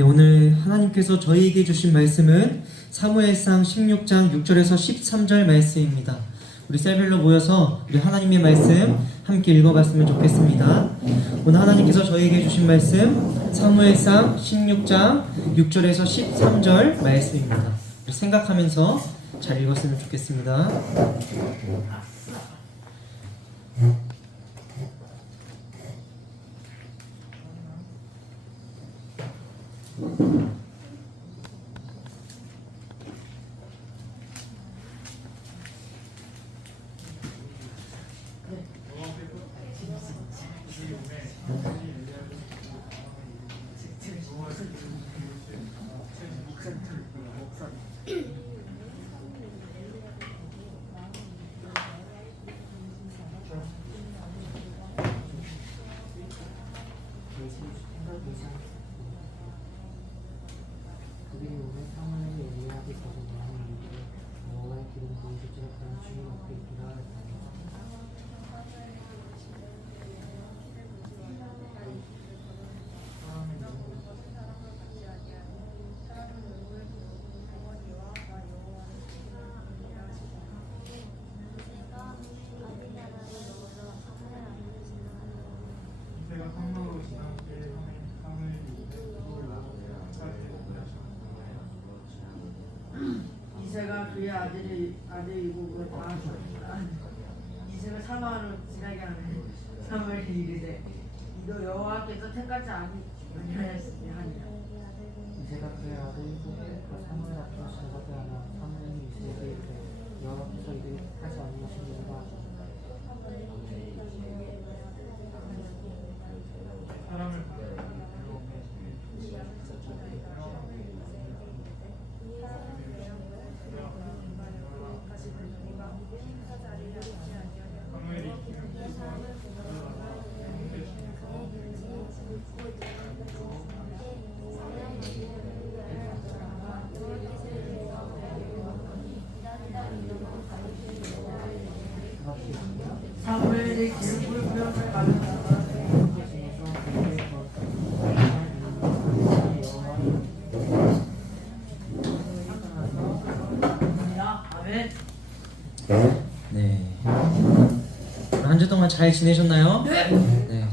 네, 오늘 하나님께서 저희에게 주신 말씀은 사무엘상 16장 6절에서 13절 말씀입니다. 우리 셀별로 모여서 우리 하나님의 말씀 함께 읽어봤으면 좋겠습니다. 오늘 하나님께서 저희에게 주신 말씀 사무엘상 16장 6절에서 13절 말씀입니다. 우리 생각하면서 잘 읽었으면 좋겠습니다. 이새가 그의 아들이고 그 다 이새가 사마로 지나게 하는 사무엘이 이르되 이도 여호와께서 택하지 아니하였으니 하니라. 이새가 그의 아들이고 그 사무엘 앞에서 전가되 하나 사무엘이 이새에게 이르되 여호와께서 이를 택하지 아니하시니라. 사람을 사무엘이 길불병을 가져다가 아멘. 네. 한 주 동안 잘 지내셨나요? 네.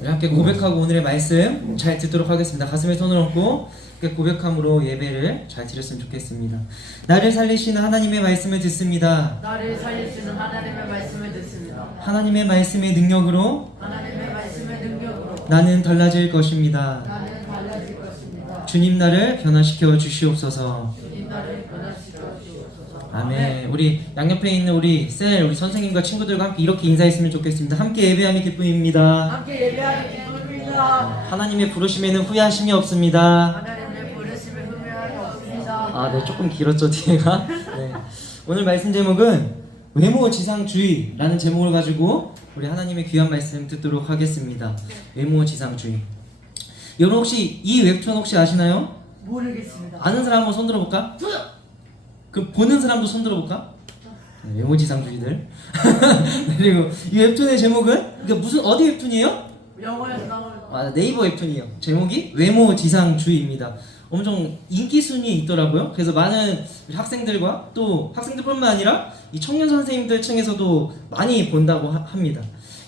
우리 함께 고백하고 오늘의 말씀 잘 듣도록 하겠습니다. 가슴에 손을 얹고 고백함으로 예배를 잘 드렸으면 좋겠습니다. 나를 살리시는 하나님의 말씀을 듣습니다. 나를 살리시는 하나님의 말씀을 듣습니다. 하나님의 말씀의 능력으로 하나님의 말씀의 능력으로 나는 달라질 것입니다. 나는 달라질 것입니다. 주님 나를 변화시켜 주시옵소서. 주님 나를 변화시켜 주시옵소서. 아멘. 우리 양옆에 있는 우리 우리 선생님과 친구들과 함께 이렇게 인사했으면 좋겠습니다. 함께 예배함이 기쁨입니다. 함께 예배하기 기쁩니다. 하나님의 부르심에는 후회하심이 없습니다. 하나님의 부르심을 후회하기 없습니다. 아, 네, 조금 길었죠, 뒤에가. 네. 오늘 말씀 제목은 외모지상주의라는 제목을 가지고 우리 하나님의 귀한 말씀 듣도록 하겠습니다. 외모지상주의. 여러분 혹시 이 웹툰 혹시 아시나요? 모르겠습니다. 아는 사람 한번 손 들어볼까? 그 보는 사람도 손 들어볼까? 네, 외모지상주의들. 그리고 이 웹툰의 제목은 무슨 어디 웹툰이에요? 영어에서 나오는 아, 네이버 웹툰이에요. 제목이 외모지상주의입니다. 엄청 인기 순위에 있더라고요. 그래서 많은 학생들과 또 학생들뿐만 아니라 이 청년 선생님들 층에서도 많이 본다고 합니다.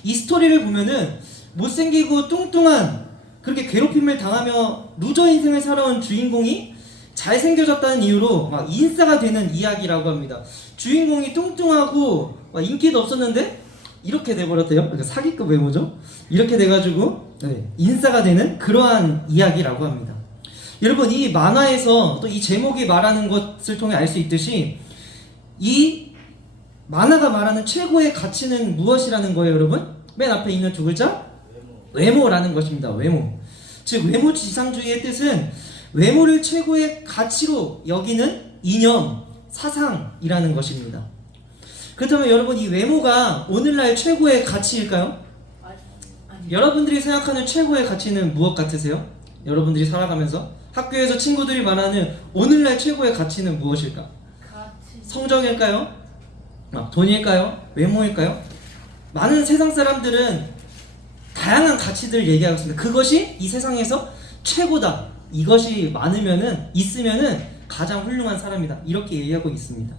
이 스토리를 보면은 못생기고 뚱뚱한 그렇게 괴롭힘을 당하며 루저 인생을 살아온 주인공이 잘생겨졌다는 이유로 막 인싸가 되는 이야기라고 합니다. 주인공이 뚱뚱하고 막 인기도 없었는데 이렇게 돼버렸대요. 그러니까 사기급 외모죠. 이렇게 돼가지고 인싸가 되는 그러한 이야기라고 합니다. 여러분 이 만화에서 또 이 제목이 말하는 것을 통해 알 수 있듯이 이 만화가 말하는 최고의 가치는 무엇이라는 거예요, 여러분? 맨 앞에 있는 두 글자 외모라는 것입니다. 외모. 즉 외모지상주의의 뜻은 외모를 최고의 가치로 여기는 이념, 사상이라는 것입니다. 그렇다면 여러분 이 외모가 오늘날 최고의 가치일까요? 아니. 여러분들이 생각하는 최고의 가치는 무엇 같으세요? 여러분들이 살아가면서 학교에서 친구들이 말하는 오늘날 최고의 가치는 무엇일까? 가치. 성적일까요? 돈일까요? 외모일까요? 많은 세상 사람들은 다양한 가치들을 얘기하고 있습니다. 그것이 이 세상에서 최고다 이것이 있으면은 가장 훌륭한 사람이다. 이렇게 얘기하고 있습니다.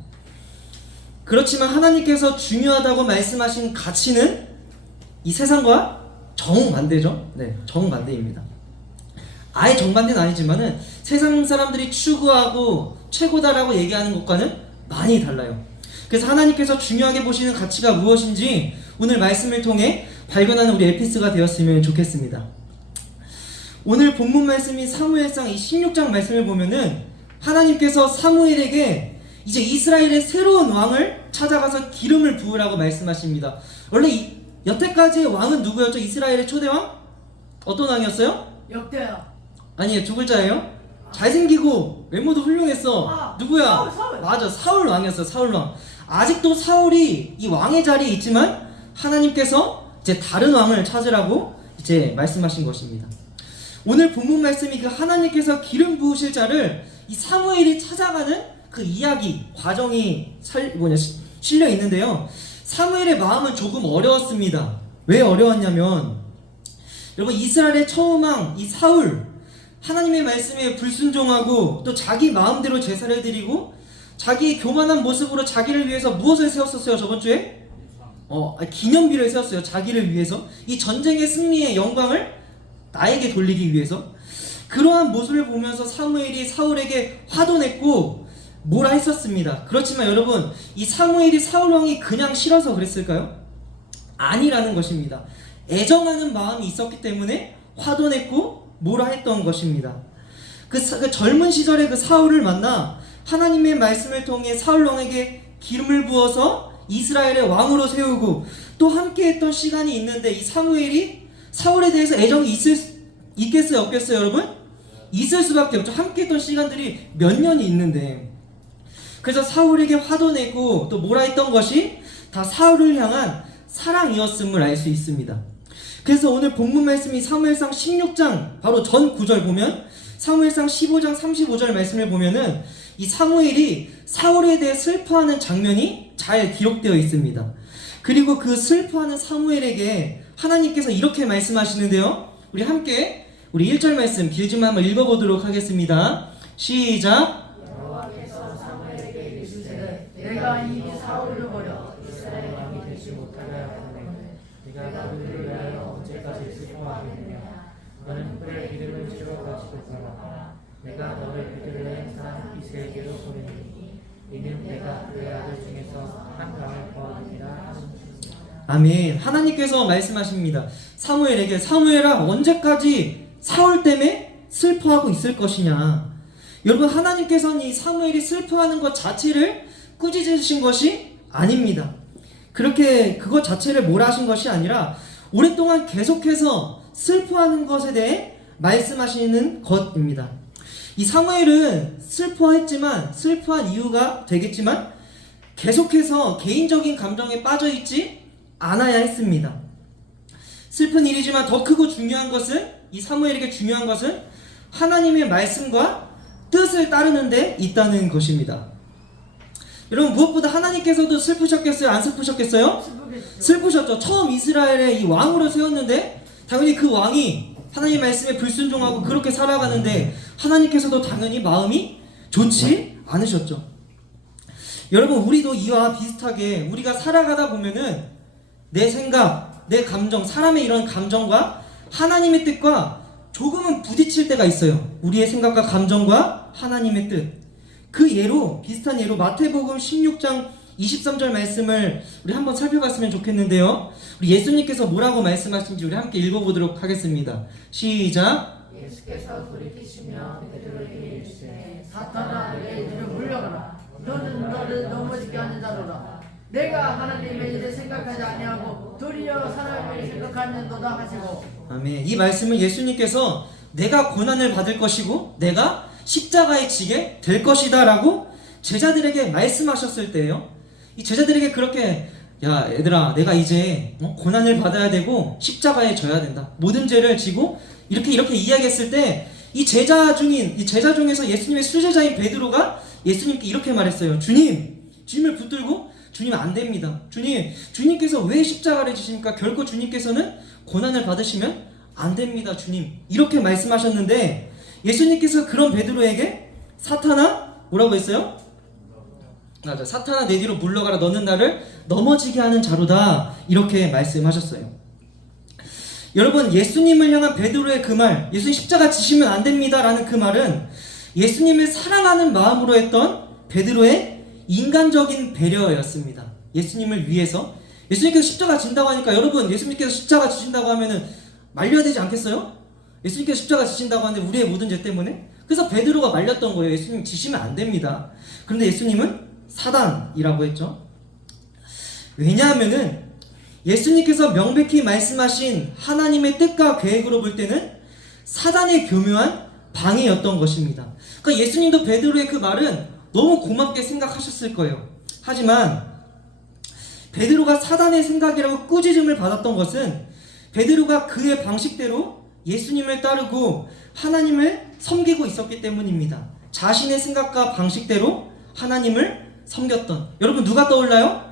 그렇지만 하나님께서 중요하다고 말씀하신 가치는 이 세상과 정반대죠. 네, 정반대입니다. 아예 정반대는 아니지만은 세상 사람들이 추구하고 최고다라고 얘기하는 것과는 많이 달라요. 그래서 하나님께서 중요하게 보시는 가치가 무엇인지 오늘 말씀을 통해 발견하는 우리 에피스가 되었으면 좋겠습니다. 오늘 본문 말씀인 사무엘상 이 16장 말씀을 보면은 하나님께서 사무엘에게 이제 이스라엘의 새로운 왕을 찾아가서 기름을 부으라고 말씀하십니다. 원래 여태까지의 왕은 누구였죠? 이스라엘의 초대왕? 어떤 왕이었어요? 역대야. 아니에요. 두 글자예요. 잘생기고 외모도 훌륭했어. 누구야? 사울. 맞아. 사울 왕이었어. 사울 왕. 아직도 사울이 이 왕의 자리에 있지만 하나님께서 이제 다른 왕을 찾으라고 이제 말씀하신 것입니다. 오늘 본문 말씀이 그 하나님께서 기름 부으실 자를 이 사무엘이 찾아가는 그 이야기 과정이 실려 있는데요. 사무엘의 마음은 조금 어려웠습니다. 왜 어려웠냐면 여러분 이스라엘의 처음 왕 이 사울 하나님의 말씀에 불순종하고 또 자기 마음대로 제사를 드리고 자기의 교만한 모습으로 자기를 위해서 무엇을 세웠었어요? 저번 주에? 기념비를 세웠어요. 자기를 위해서 이 전쟁의 승리의 영광을 나에게 돌리기 위해서. 그러한 모습을 보면서 사무엘이 사울에게 화도 냈고 뭐라 했었습니다. 그렇지만 여러분 이 사무엘이 사울 왕이 그냥 싫어서 그랬을까요? 아니라는 것입니다. 애정하는 마음이 있었기 때문에 화도 냈고 뭐라 했던 것입니다. 그 젊은 시절에 그 사울을 만나 하나님의 말씀을 통해 사울 왕에게 기름을 부어서 이스라엘의 왕으로 세우고 또 함께 했던 시간이 있는데 이 사무엘이 사울에 대해서 애정이 있겠어요? 없겠어요? 여러분? 있을 수밖에 없죠. 함께 했던 시간들이 몇 년이 있는데. 그래서 사울에게 화도 내고 또 뭐라 했던 것이 다 사울을 향한 사랑이었음을 알 수 있습니다. 그래서 오늘 본문 말씀이 사무엘상 16장 바로 전 구절 보면 사무엘상 15장 35절 말씀을 보면은 이 사무엘이 사울에 대해 슬퍼하는 장면이 잘 기록되어 있습니다. 그리고 그 슬퍼하는 사무엘에게 하나님께서 이렇게 말씀하시는데요. 우리 함께 우리 1절 말씀 길지만 한번 읽어보도록 하겠습니다. 시작. 여호와께서 사무엘에게 이르시되 내가 이미 사울을 버려 이스라엘 왕이 되지 못하게 하였네. 네가 그를 위하여 언제까지 슬퍼하겠느냐. 너는 그의 기름을 채워 가지고 가라. 내가 너를 그들을 행사한 이세에게로 보내니 이는 내가 그의 아들 중에서 한 명을 구하느니라 하셨습니다. 아멘. 하나님께서 말씀하십니다. 사무엘에게 사무엘아 언제까지 사울 때문에 슬퍼하고 있을 것이냐. 여러분 하나님께서는 이 사무엘이 슬퍼하는 것 자체를 꾸짖으신 것이 아닙니다. 그렇게 그것 자체를 뭐라 하신 것이 아니라 오랫동안 계속해서 슬퍼하는 것에 대해 말씀하시는 것입니다. 이 사무엘은 슬퍼했지만 슬퍼한 이유가 되겠지만 계속해서 개인적인 감정에 빠져있지 않아야 했습니다. 슬픈 일이지만 더 크고 중요한 것은 이 사무엘에게 중요한 것은 하나님의 말씀과 뜻을 따르는 데 있다는 것입니다. 여러분 무엇보다 하나님께서도 슬프셨겠어요? 안 슬프셨겠어요? 슬프셨죠. 처음 이스라엘의 이 왕으로 세웠는데 당연히 그 왕이 하나님의 말씀에 불순종하고 그렇게 살아가는데 하나님께서도 당연히 마음이 좋지 않으셨죠. 여러분 우리도 이와 비슷하게 우리가 살아가다 보면은 내 생각, 내 감정, 사람의 이런 감정과 하나님의 뜻과 조금은 부딪힐 때가 있어요. 우리의 생각과 감정과 하나님의 뜻. 그 예로 비슷한 예로 마태복음 16장 23절 말씀을 우리 한번 살펴봤으면 좋겠는데요. 우리 예수님께서 뭐라고 말씀하신지 우리 함께 읽어보도록 하겠습니다. 시작. 예수께서 돌이키시며 베드로에게 이르시되 사탄아 내 이를 물러가라. 너는 너를 넘어지게 하는 자로라. 내가 하나님의 일을 생각하지 아니하고 도리어 사람의 일을 생각하는도다 하시고. 아멘. 이 말씀을 예수님께서 내가 고난을 받을 것이고 내가 십자가에 지게 될 것이다 라고 제자들에게 말씀하셨을 때예요. 이 제자들에게 그렇게 야 얘들아 내가 이제 고난을 받아야 되고 십자가에 져야 된다. 모든 죄를 지고 이렇게 이야기했을 때 이 제자 중에서 예수님의 수제자인 베드로가 예수님께 이렇게 말했어요. 주님을 붙들고 주님 안 됩니다. 주님께서 왜 십자가를 지십니까? 결코 주님께서는 고난을 받으시면 안 됩니다. 주님 이렇게 말씀하셨는데 예수님께서 그런 베드로에게 사탄아 뭐라고 했어요? 맞아, 사탄아 내 뒤로 물러가라 너는 나를 넘어지게 하는 자로다 이렇게 말씀하셨어요. 여러분, 예수님을 향한 베드로의 그 말, 예수님 십자가 지시면 안 됩니다 라는 그 말은 예수님을 사랑하는 마음으로 했던 베드로의 인간적인 배려였습니다. 예수님을 위해서. 예수님께서 십자가 진다고 하니까, 여러분 예수님께서 십자가 지신다고 하면은 말려야 되지 않겠어요? 예수님께서 십자가 지신다고 하는데 우리의 모든 죄 때문에. 그래서 베드로가 말렸던 거예요. 예수님 지시면 안 됩니다. 그런데 예수님은 사단이라고 했죠. 왜냐하면은 예수님께서 명백히 말씀하신 하나님의 뜻과 계획으로 볼 때는 사단의 교묘한 방해였던 것입니다. 그러니까 예수님도 베드로의 그 말은 너무 고맙게 생각하셨을 거예요. 하지만 베드로가 사단의 생각이라고 꾸짖음을 받았던 것은 베드로가 그의 방식대로 예수님을 따르고 하나님을 섬기고 있었기 때문입니다. 자신의 생각과 방식대로 하나님을 섬겼던, 여러분 누가 떠올라요?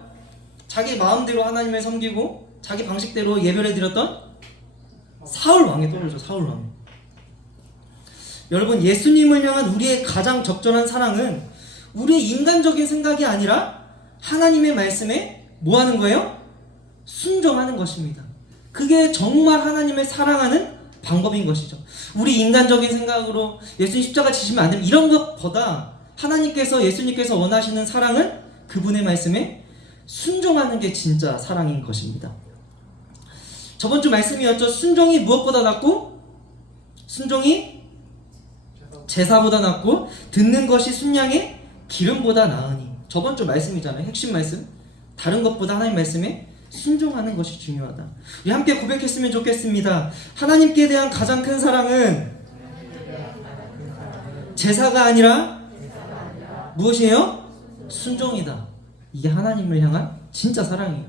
자기 마음대로 하나님을 섬기고 자기 방식대로 예배를 드렸던 사울 왕이 떠오르죠. 사울 왕. 여러분, 예수님을 향한 우리의 가장 적절한 사랑은 우리의 인간적인 생각이 아니라 하나님의 말씀에 뭐 하는 거예요? 순종하는 것입니다. 그게 정말 하나님을 사랑하는 방법인 것이죠. 우리 인간적인 생각으로 예수님 십자가 지시면 안 됩니다 이런 것보다 하나님께서, 예수님께서 원하시는 사랑은 그분의 말씀에 순종하는 게 진짜 사랑인 것입니다. 저번 주 말씀이었죠. 순종이 무엇보다 낫고? 순종이 제사보다 낫고 듣는 것이 순양의 기름보다 나으니. 저번 주 말씀이잖아요. 핵심 말씀. 다른 것보다 하나님 말씀에 순종하는 것이 중요하다. 우리 함께 고백했으면 좋겠습니다. 하나님께 대한 가장 큰 사랑은 제사가 아니라 무엇이에요? 순종이다. 이게 하나님을 향한 진짜 사랑이에요.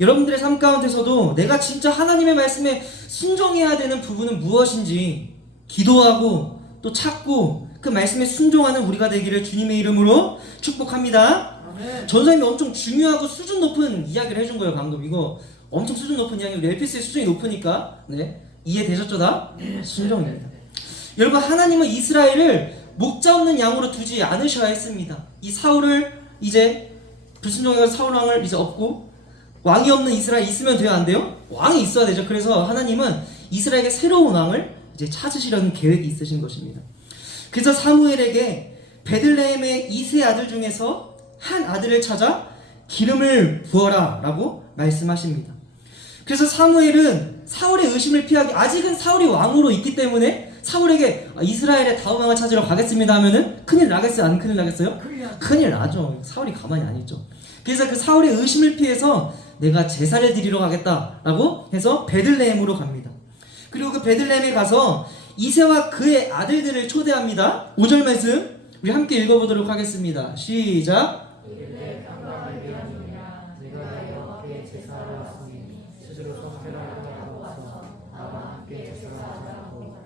여러분들의 삶 가운데서도 내가 진짜 하나님의 말씀에 순종해야 되는 부분은 무엇인지 기도하고 또 찾고 그 말씀에 순종하는 우리가 되기를 주님의 이름으로 축복합니다. 전사님이 엄청 중요하고 수준 높은 이야기를 해준 거예요. 방금 이거 엄청 수준 높은 이야기. 우리 LPS의 수준이 높으니까 이해되셨죠? 다? 순종입니다. 여러분, 하나님은 이스라엘을 목자 없는 양으로 두지 않으셔야 했습니다. 이 사울을 이제 불순종해서 사울 왕을 이제 없고 왕이 없는 이스라엘 있으면 돼요, 안 돼요? 왕이 있어야 되죠. 그래서 하나님은 이스라엘에게 새로운 왕을 이제 찾으시려는 계획이 있으신 것입니다. 그래서 사무엘에게 베들레헴의 이세 아들 중에서 한 아들을 찾아 기름을 부어라 라고 말씀하십니다. 그래서 사무엘은 사울의 의심을 피하기, 아직은 사울이 왕으로 있기 때문에 사울에게 이스라엘의 다음 왕을 찾으러 가겠습니다 하면은 큰일 나겠어요? 안 큰일 나겠어요? 큰일 나죠. 사울이 가만히 안 있죠. 그래서 그 사울의 의심을 피해서 내가 제사를 드리러 가겠다라고 해서 베들레헴으로 갑니다. 그리고 그 베들레헴에 가서 이새와 그의 아들들을 초대합니다. 5절 말씀 우리 함께 읽어보도록 하겠습니다. 시작.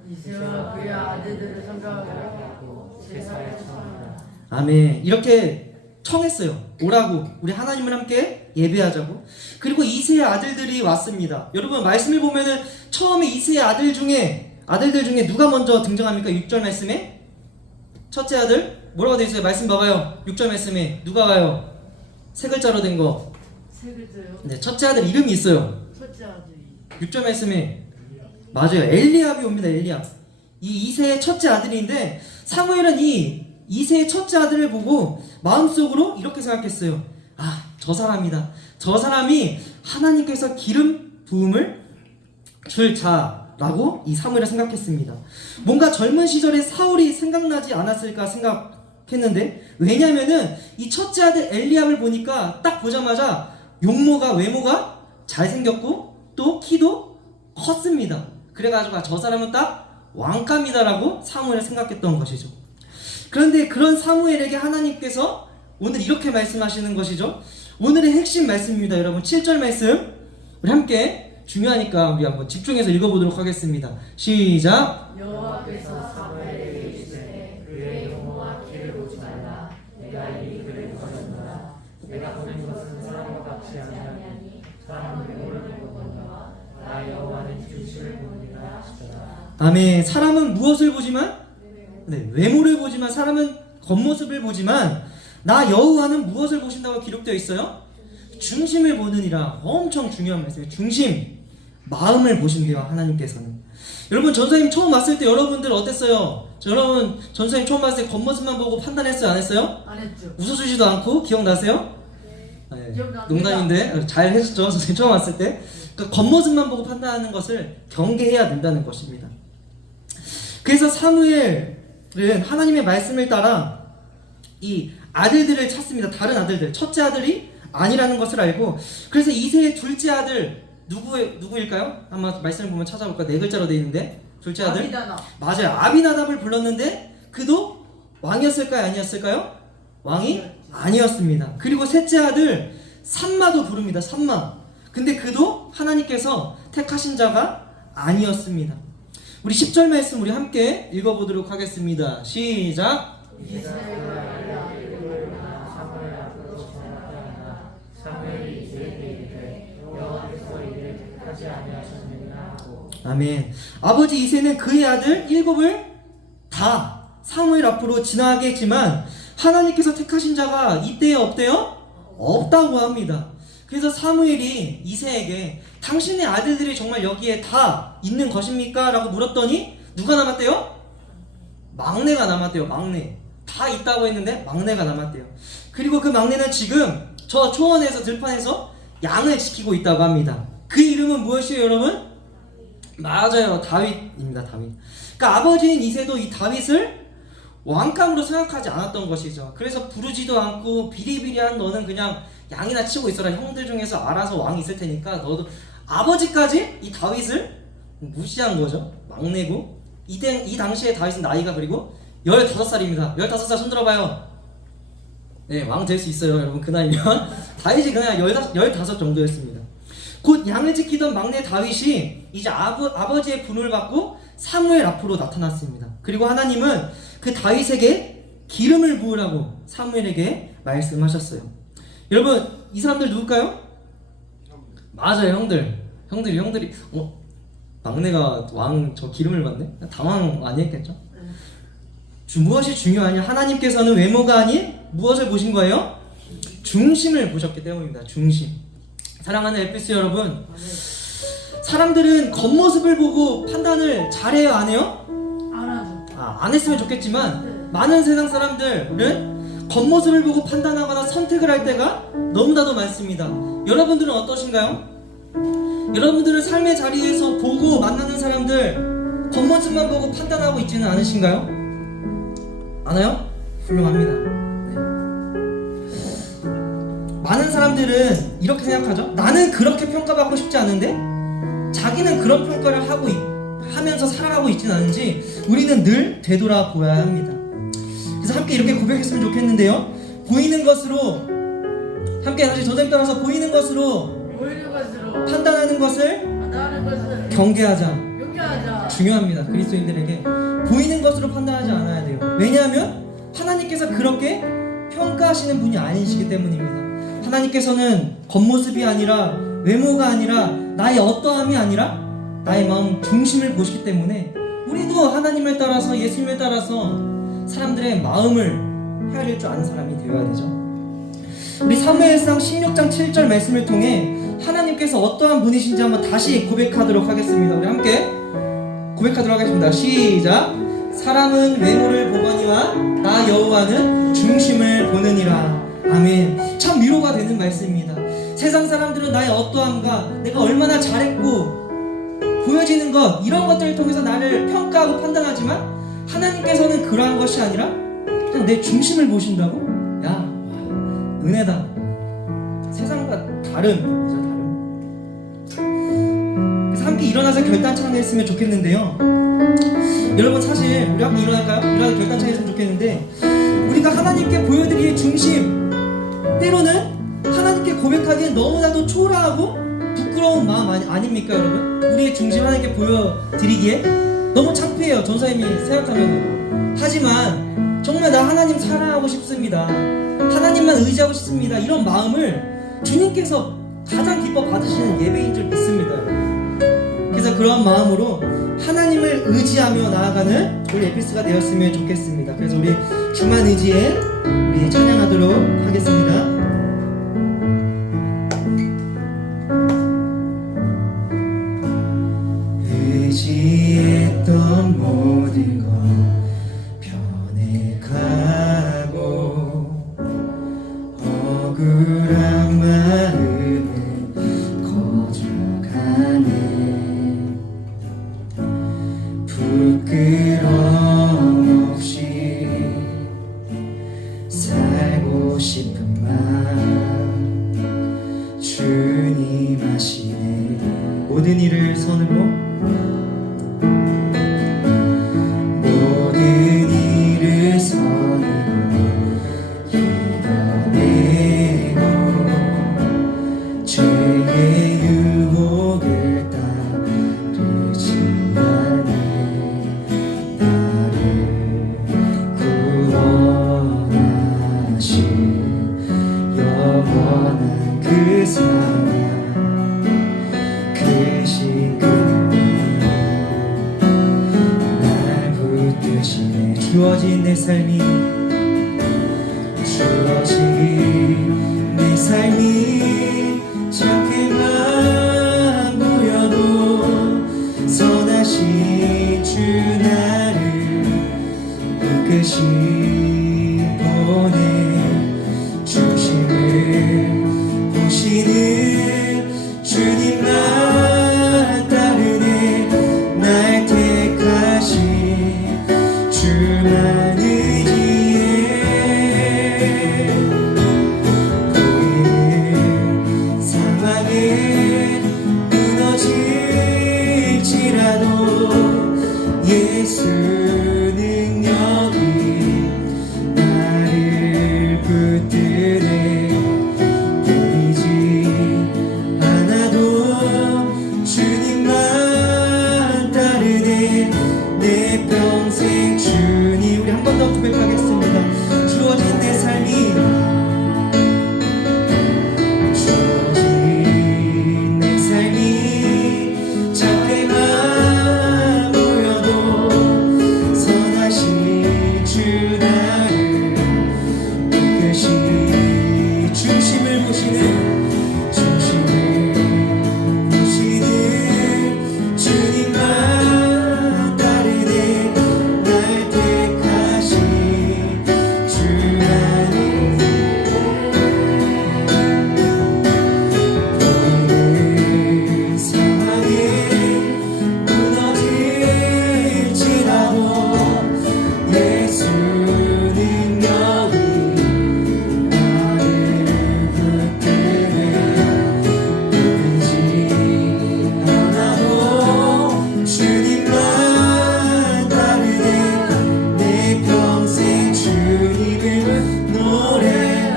이새와 그의 아들들을 성경하고 제사에 청하라. 아멘. 이렇게 청했어요. 오라고, 우리 하나님을 함께 예배하자고. 그리고 이새의 아들들이 왔습니다. 여러분 말씀을 보면은 처음에 이새의 아들들 중에 누가 먼저 등장합니까? 6절 말씀에 첫째 아들 뭐라고 되어 있어요? 말씀 봐봐요. 6절 말씀에 누가 와요? 세 글자로 된 거. 세 글자요? 네, 첫째 아들 이름이 있어요. 첫째 아들이 6절 말씀에 맞아요. 엘리압이 옵니다. 엘리압. 이 이새의 첫째 아들인데 사무엘은 이 이새의 첫째 아들을 보고 마음속으로 이렇게 생각했어요. 아, 저 사람이다. 저 사람이 하나님께서 기름 부음을 줄 자라고 이 사무엘을 생각했습니다. 뭔가 젊은 시절에 사울이 생각나지 않았을까 생각했는데, 왜냐면은 이 첫째 아들 엘리압을 보니까 딱 보자마자 외모가 잘생겼고 또 키도 컸습니다. 그래가지고 저 사람은 딱 왕감이다라고 사무엘을 생각했던 것이죠. 그런데 그런 사무엘에게 하나님께서 오늘 이렇게 말씀하시는 것이죠. 오늘의 핵심 말씀입니다. 여러분 7절 말씀 우리 함께 중요하니까 우리 한번 집중해서 읽어보도록 하겠습니다. 시작. 여호와께서 사무엘에게 이르시되 그의 용모와 키를 보지 말라. 내가 이미 그를 버렸노라. 내가 보는 것은 사람과 같지 아니하니 사람은 외모를 보거니와 나 여호와는 중심을 보느니라 하시더라. 아멘. 사람은 무엇을 보지만? 네, 외모를 보지만, 사람은 겉모습을 보지만 나 여호와는 무엇을 보신다고 기록되어 있어요? 중심을 보느니라. 엄청 중요한 말씀이에요. 중심, 마음을 보신대요, 하나님께서는. 여러분, 전사님 처음 왔을 때 여러분들 어땠어요? 여러분, 전사님 처음 왔을 때 겉모습만 보고 판단했어요, 안 했어요? 안 했죠. 웃어주지도 않고. 기억나세요? 네, 농담인데 잘 했었죠, 선생님 처음 왔을 때. 그러니까 겉모습만 보고 판단하는 것을 경계해야 된다는 것입니다. 그래서 사무엘은 하나님의 말씀을 따라 이 아들들을 찾습니다. 다른 아들들. 첫째 아들이 아니라는 것을 알고, 그래서 이세의 둘째 아들 누구일까요? 한번 말씀을 보면 찾아볼까? 네 글자로 되어 있는데 둘째 아들 아비나답. 맞아요. 아비나답을 불렀는데 그도 왕이었을까요? 아니었을까요? 왕이 아니었습니다. 그리고 셋째 아들 삼마도 부릅니다. 삼마. 근데 그도 하나님께서 택하신 자가 아니었습니다. 우리 10절 말씀 우리 함께 읽어보도록 하겠습니다. 시작. 사무엘이 이세에게 이르되 여호와께서 이를 택하지 아니하셨느냐 하고. 아멘. 아버지 이새는 그의 아들 일곱을 다 사무엘 앞으로 지나게 했지만 하나님께서 택하신 자가 이때에 없대요? 없다고 합니다. 그래서 사무엘이 이새에게 당신의 아들들이 정말 여기에 다 있는 것입니까? 라고 물었더니 누가 남았대요? 막내가 남았대요. 막내. 다 있다고 했는데 막내가 남았대요. 그리고 그 막내는 지금 저 초원에서 들판에서 양을 지키고 있다고 합니다. 그 이름은 무엇이에요, 여러분? 맞아요, 다윗입니다. 다윗. 그러니까 아버지인 이새도 이 다윗을 왕감으로 생각하지 않았던 것이죠. 그래서 부르지도 않고 비리비리한 너는 그냥 양이나 치고 있어라. 형들 중에서 알아서 왕이 있을 테니까 너도. 아버지까지 이 다윗을 무시한 거죠. 막내고. 이 당시에 다윗은 나이가 그리고 15살입니다. 15살 손 들어봐요. 네, 왕 될 수 있어요, 여러분. 그 나이면. 다윗이 그냥 15 정도였습니다. 곧 양을 지키던 막내 다윗이 이제 아버지의 분을 받고 사무엘 앞으로 나타났습니다. 그리고 하나님은 그 다윗에게 기름을 부으라고 사무엘에게 말씀하셨어요. 여러분, 이 사람들 누굴까요? 맞아요, 형들이. 막내가 왕 저 기름을 받네? 당황 많이 했겠죠? 무엇이 중요하냐? 하나님께서는 외모가 아닌 무엇을 보신 거예요? 중심을 보셨기 때문입니다. 중심. 사랑하는 에피스 여러분, 사람들은 겉모습을 보고 판단을 잘해요, 안 해요? 안 하죠. 안 했으면 좋겠지만 많은 세상 사람들은 겉모습을 보고 판단하거나 선택을 할 때가 너무나도 많습니다. 여러분들은 어떠신가요? 여러분들은 삶의 자리에서 보고 만나는 사람들 겉모습만 보고 판단하고 있지는 않으신가요? 않아요? 훌륭합니다. 네. 많은 사람들은 이렇게 생각하죠. 나는 그렇게 평가받고 싶지 않은데 자기는 그런 평가를 하면서 살아가고 있지는 않은지 우리는 늘 되돌아보아야 합니다. 그래서 함께 이렇게 고백했으면 좋겠는데요. 보이는 것으로 함께 다시 저자님 따라서 보이는 것으로 판단하는 것을 경계하자. 중요합니다. 그리스도인들에게 보이는 것으로 판단하지 않아야 돼요. 왜냐하면 하나님께서 그렇게 평가하시는 분이 아니시기 때문입니다. 하나님께서는 겉모습이 아니라 외모가 아니라 나의 어떠함이 아니라 나의 마음 중심을 보시기 때문에 우리도 하나님을 따라서 예수님을 따라서 사람들의 마음을 헤아릴 줄 아는 사람이 되어야 되죠. 우리 사무엘상 16장 7절 말씀을 통해 하나님께서 어떠한 분이신지 한번 다시 고백하도록 하겠습니다. 우리 함께 고백하도록 하겠습니다. 시작. 사람은 외모를 보거니와 나 여호와는 중심을 보느니라. 아멘. 참 위로가 되는 말씀입니다. 세상 사람들은 나의 어떠함과 내가 얼마나 잘했고 보여지는 것, 이런 것들을 통해서 나를 평가하고 판단하지만 하나님께서는 그러한 것이 아니라 그냥 내 중심을 보신다고? 야, 은혜다. 세상과 다른. 그래서 함께 일어나서 결단창을 했으면 좋겠는데요. 여러분, 사실 우리 함께 일어날까요? 일어나서 결단창을 했으면 좋겠는데, 우리가 하나님께 보여드릴 중심, 때로는 하나님께 고백하기엔 너무나도 초라하고 부끄러운 마음 아닙니까, 여러분? 우리의 중심 하나님께 보여드리기에 너무 창피해요, 전사님이 생각하면. 하지만 정말 나 하나님 사랑하고 싶습니다, 하나님만 의지하고 싶습니다, 이런 마음을 주님께서 가장 기뻐 받으시는 예배인 줄 믿습니다. 그래서 그런 마음으로 하나님을 의지하며 나아가는 우리 에피스가 되었으면 좋겠습니다. 그래서 우리 주만 의지에 우리 찬양하도록 하겠습니다. 의지했던 모든 것 변해가고 억울한 마음은 거져가네. 부끄러움 없이 살고 싶은 마음 주님 하시네. 모든 일을 선으로 모든 일을 선으로 이겨내고 죄의 유혹을 따르지 않네. 나를 구원하신 영원한 그 사랑 크신 날 붙드시네. 주어진 내 삶이 작게만 보여도 선하신 주 나를 이끄시 보내. 중심을 보시는 주님만 따르네. 날 택하신 주만 의지해. 보이는 상황에 무너질지라도 예수 능력이 나를 붙드네. 보이지 않아도 주님만 따르네. 내 평생 주님. 우리 한 번 더 고백하겠습니다. 주어진 내 삶이 주어진 내 삶이 작게만 보여도 선하신 주 나를 이끄시. 중심을 보시는 주님만 따르네. 날 택하신 주만을 보이는 상황에 무너질지라도 예수 능력이 나를 붙드네. 보이지 않아도 주님만 따르네. 내 평생 주님을 노래하리라.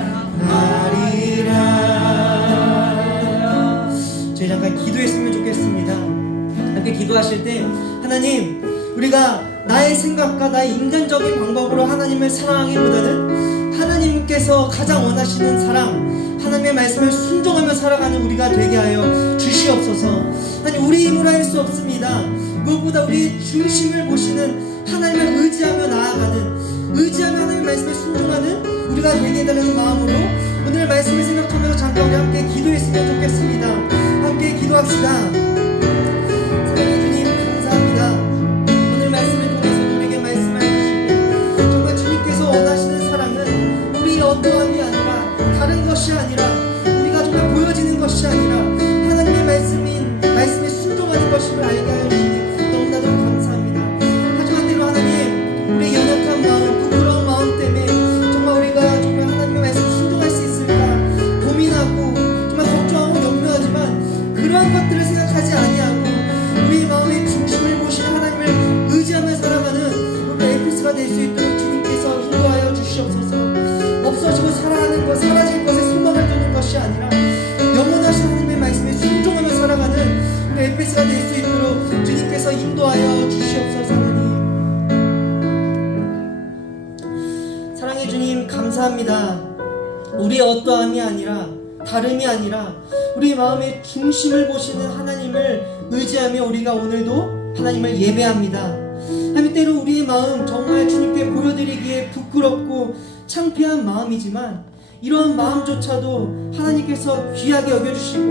저희 잠깐 기도했으면 좋겠습니다. 함께 기도하실 때 하나님, 우리가 나의 생각과 나의 인간적인 방법으로 하나님을 사랑하기보다는 하나님께서 가장 원하시는 사랑, 하나님의 말씀을 순종하며 살아가는 우리가 되게 하여 주시옵소서. 하나님, 우리 힘으로 할 수 없습니다. 무엇보다 우리 중심을 보시는 하나님을 의지하며 나아가는, 의지하며 하나님의 말씀에 순종하는 우리가 되게 해달라는 마음으로 오늘 말씀을 생각하면서 잠깐 우리 함께 기도했으면 좋겠습니다. 함께 기도합시다. 사랑의 주님, 감사합니다. 오늘 말씀을 통해서 우리에게 말씀해 주시고 정말 주님께서 원하시는 사랑은 우리의 어떠함이 아니라, 다른 것이 아니라, 우리가 정말 보여지는 것이 아니라 하나님의 말씀에 순종하는 것임을 알게 하여 주시니 너무나도 감사합니다. 하지만 때로 하나님, 우리의 연약한 마음, 부끄러운 마음 때문에 정말 우리가 정말 하나님의 말씀에 순종할 수 있을까 고민하고 정말 걱정하고 염려하지만, 그러한 것들을 생각하지 아니하고 우리 마음의 중심을 보시는 하나님을 의지하며 살아가는 우리 에피스가 될 수 있도록 주님께서 인도하여 주시옵소서. 없어지고 사랑하는 것, 사라질 것에 소망을 두는 것이 아니라 영원하신 하나님의 말씀에 순종하며 살아가는 우리 에피스가 될 수 있도록 주님께서 인도하여 주시옵소서. 하나님, 사랑의 주님, 감사합니다. 우리의 어떠함이 아니라, 다름이 아니라 우리 마음의 중심을 보시는 하나님을 의지하며 우리가 오늘도 하나님을 예배합니다. 하나님, 때로 우리의 마음 정말 주님께 보여드리기에 부끄럽고 창피한 마음이지만 이런 마음조차도 하나님께서 귀하게 여겨주시고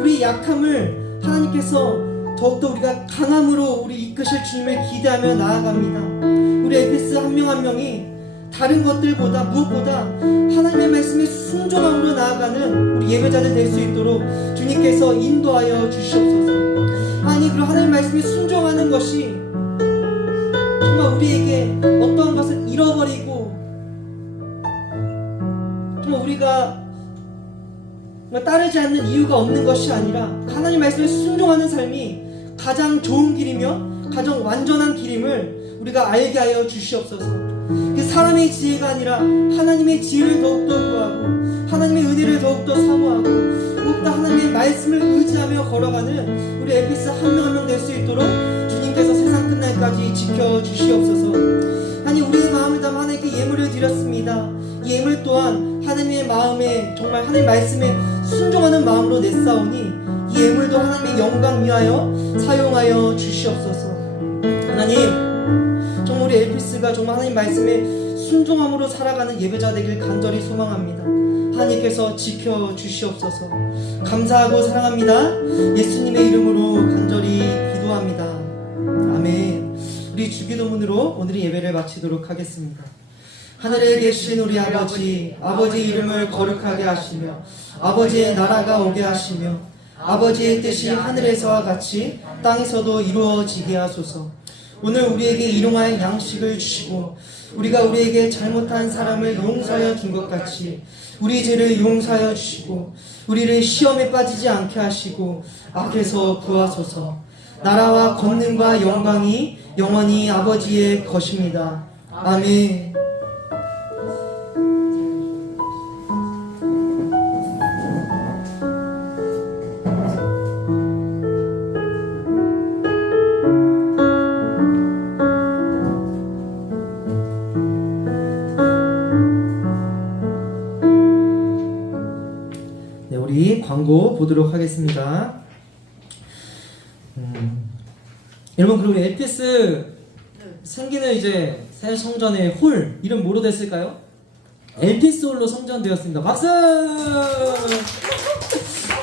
우리의 약함을 하나님께서 더욱더 우리가 강함으로 우리 이끄실 주님을 기대하며 나아갑니다. 우리 에베스 한 명 한 명이 다른 것들보다 무엇보다 하나님의 말씀에 순종함으로 나아가는 우리 예배자들 될 수 있도록 주님께서 인도하여 주시옵소서. 아니, 그리고 하나님의 말씀에 순종하는 것이 정말 우리에게 어떠한 것을 잃어버리고 정말 우리가 따르지 않는 이유가 없는 것이 아니라 하나님 말씀에 순종하는 삶이 가장 좋은 길이며 가장 완전한 길임을 우리가 알게 하여 주시옵소서. 사람의 지혜가 아니라 하나님의 지혜를 더욱더 구하고 하나님의 은혜를 더욱더 사모하고 더욱더 하나님의 말씀을 의지하며 걸어가는 우리 에피스 한 명 한 명 될 수 있도록 주님께서 세상 끝날까지 지켜주시옵소서. 아니, 우리의 마음을 담아 하나님께 예물을 드렸습니다. 이 예물 또한 하나님의 마음에 정말 하나님 말씀에 순종하는 마음으로 냈사오니 이 예물도 하나님의 영광 위하여 사용하여 주시옵소서. 하나님, 정말 우리 엘피스가 정말 하나님 말씀에 순종함으로 살아가는 예배자 되길 간절히 소망합니다. 하나님께서 지켜주시옵소서. 감사하고 사랑합니다. 예수님의 이름으로 간절히 기도합니다. 아멘. 우리 주기도문으로 오늘의 예배를 마치도록 하겠습니다. 하늘에 계신 우리 아버지, 아버지 이름을 거룩하게 하시며 아버지의 나라가 오게 하시며 아버지의 뜻이 하늘에서와 같이 땅에서도 이루어지게 하소서. 오늘 우리에게 일용할 양식을 주시고 우리가 우리에게 잘못한 사람을 용서하여 준 것 같이 우리 죄를 용서하여 주시고 우리를 시험에 빠지지 않게 하시고 악에서 구하소서. 나라와 권능과 영광이 영원히 아버지의 것입니다. 아멘. 네, 우리 광고 보도록 하겠습니다. 여러분, 그리고 우리 엘피스 생기는 이제 새 성전의 홀 이름 뭐로 됐을까요? 엘피스 홀로 성전되었습니다. 박수!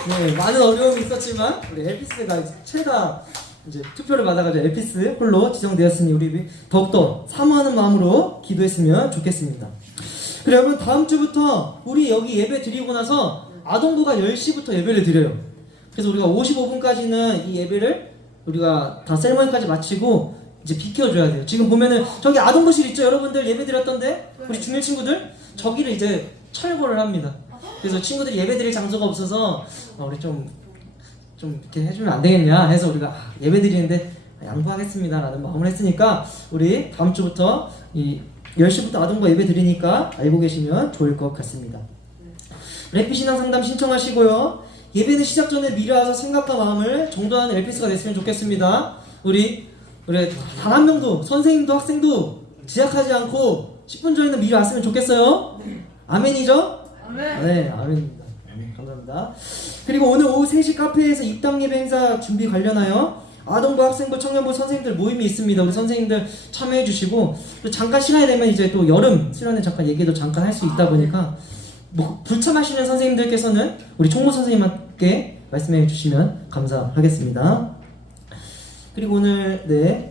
네, 많은 어려움이 있었지만 우리 엘피스가 이제 최다 이제 투표를 받아가지고 엘피스 홀로 지정되었으니 우리 더욱더 사모하는 마음으로 기도했으면 좋겠습니다. 그리고 여러분, 다음 주부터 우리 여기 예배 드리고 나서 아동부가 10시부터 예배를 드려요. 그래서 우리가 55분까지는 이 예배를 우리가 다 세리머니까지 마치고 이제 비켜줘야 돼요. 지금 보면은 저기 아동부실 있죠? 여러분들 예배 드렸던데 우리 중일 친구들 저기를 이제 철거를 합니다. 그래서 친구들이 예배 드릴 장소가 없어서 우리 좀 이렇게 해주면 안 되겠냐 해서 우리가 예배 드리는데 양보하겠습니다 라는 마음을 했으니까 우리 다음 주부터 이 10시부터 아동부 예배 드리니까 알고 계시면 좋을 것 같습니다. 래피 신앙 상담 신청하시고요. 예배는 시작 전에 미리 와서 생각과 마음을 정돈하는 엘피스가 됐으면 좋겠습니다. 우리 단 한 명도 선생님도 학생도 지각하지 않고 10분 전에는 미리 왔으면 좋겠어요. 아멘이죠? 아멘. 네, 아멘입니다. 감사합니다. 그리고 오늘 오후 3시 카페에서 입당 예배 행사 준비 관련하여 아동부, 학생부, 청년부 선생님들 모임이 있습니다. 우리 선생님들 참여해 주시고 또 잠깐 시간이 되면 이제 또 여름 수련회 잠깐 얘기도 잠깐 할 수 있다 보니까 불참하시는 선생님들께서는 우리 총무 선생님께 말씀해 주시면 감사하겠습니다. 그리고 오늘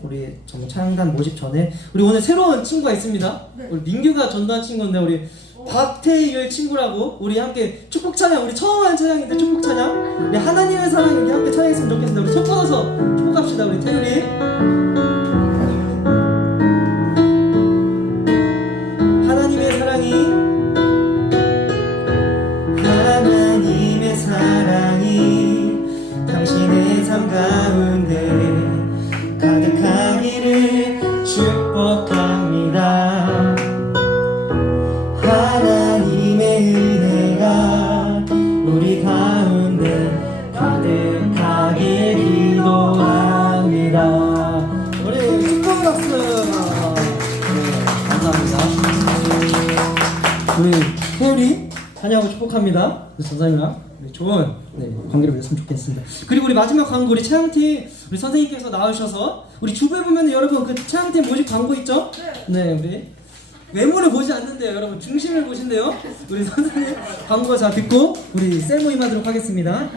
우리 정말 차양단 모집 전에 우리 오늘 새로운 친구가 있습니다. 우리 민규가 전도한 친구인데 우리 박태율 친구라고 우리 함께 축복 찬양, 우리 처음 하는 찬양인데 축복 찬양, 네, 하나님의 사랑 우리 함께 찬양했으면 좋겠습니다. 우리 손 뻗어서 축복합시다. 우리 태율이. 하나님의 사랑이 당신의 삶 가운데 가득하기를 축복합니다. 하나님의 은혜가 우리 가운데 가득하길 기도합니다. 우리 축복 박수. 네, 감사합니다. 우리 태율이 찬양하고 축복합니다. 전사님랑 좋은 관계를 맺었으면 좋겠습니다. 그리고 우리 마지막 광고 우리 차영팀 우리 선생님께서 나오셔서 우리 주부에 보면 여러분 그 차영팀 모집 광고 있죠? 네, 우리 외모를 보지 않는데요, 여러분 중심을 보신대요. 우리 선생님 광고 자 듣고 우리 셀 모임하도록 하겠습니다.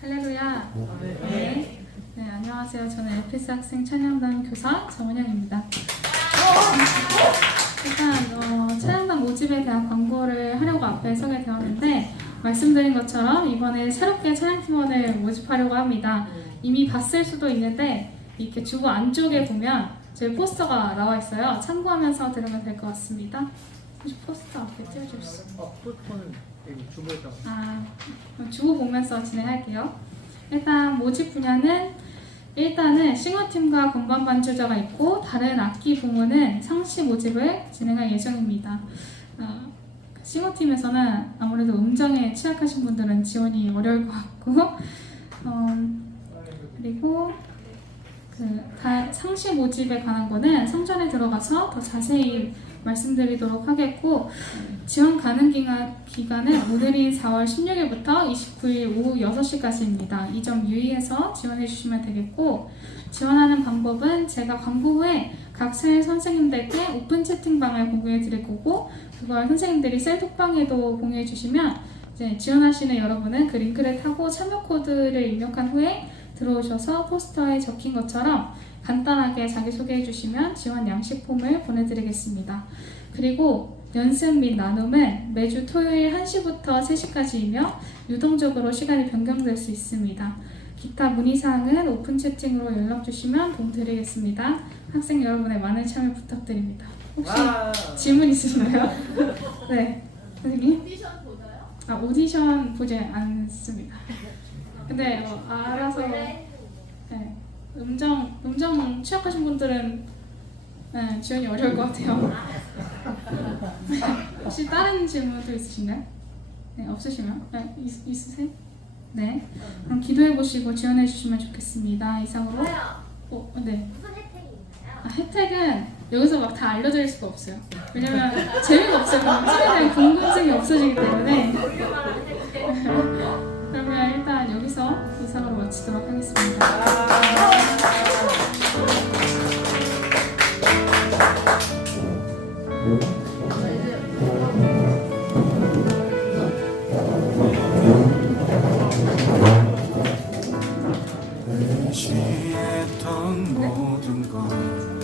할렐루야. 네, 안녕하세요. 저는 LPS 학생 찬양단 교사 정은영입니다. 일단 찬양단 모집에 대한 광고를 하려고 앞에 서게 되었는데 말씀드린 것처럼 이번에 새롭게 찬양팀원을 모집하려고 합니다. 이미 봤을 수도 있는데 이렇게 주부 안쪽에 보면 저희 포스터가 나와 있어요. 참고하면서 들으면 될 것 같습니다. 혹시 포스터 앞에 띄워줄 수 있어요? 포스터는 주부에다가. 그럼 주고 보면서 진행할게요. 일단 모집 분야는 일단은 싱어팀과 건반 반주자가 있고 다른 악기 부문은 상시 모집을 진행할 예정입니다. 싱어팀에서는 아무래도 음정에 취약하신 분들은 지원이 어려울 것 같고 그리고 상시 모집에 관한 거는 성전에 들어가서 더 자세히 말씀드리도록 하겠고 지원 가능 기간은 오늘인 4월 16일부터 29일 오후 6시까지입니다. 이 점 유의해서 지원해 주시면 되겠고 지원하는 방법은 제가 광고 후에 각 셀 선생님들께 오픈 채팅방을 공유해 드릴 거고 그걸 선생님들이 셀톡방에도 공유해 주시면 이제 지원하시는 여러분은 그 링크를 타고 참여 코드를 입력한 후에 들어오셔서 포스터에 적힌 것처럼 간단하게 자기소개해 주시면 지원 양식 폼을 보내드리겠습니다. 그리고 연습 및 나눔은 매주 토요일 1시부터 3시까지이며 유동적으로 시간이 변경될 수 있습니다. 기타 문의사항은 오픈 채팅으로 연락 주시면 도움드리겠습니다. 학생 여러분의 많은 참여 부탁드립니다. 혹시 질문 있으신가요? 네, 선생님? 오디션 보나요? 오디션 보지 않습니다. 근데 알아서 네, 음정 취약하신 분들은 지원이 어려울 것 같아요. 혹시 다른 질문도 있으신가요? 네, 없으시면 있으세요? 네, 그럼 기도해 보시고 지원해 주시면 좋겠습니다. 이상으로. 네. 무슨 혜택이 있나요? 혜택은 여기서 막 다 알려드릴 수가 없어요. 왜냐면 재미가 없어요. 팀에 대한 궁금증이 없어지기 때문에. 그러면 일단 여기서 이상으로 마치도록 하겠습니다. 취했던 모든 것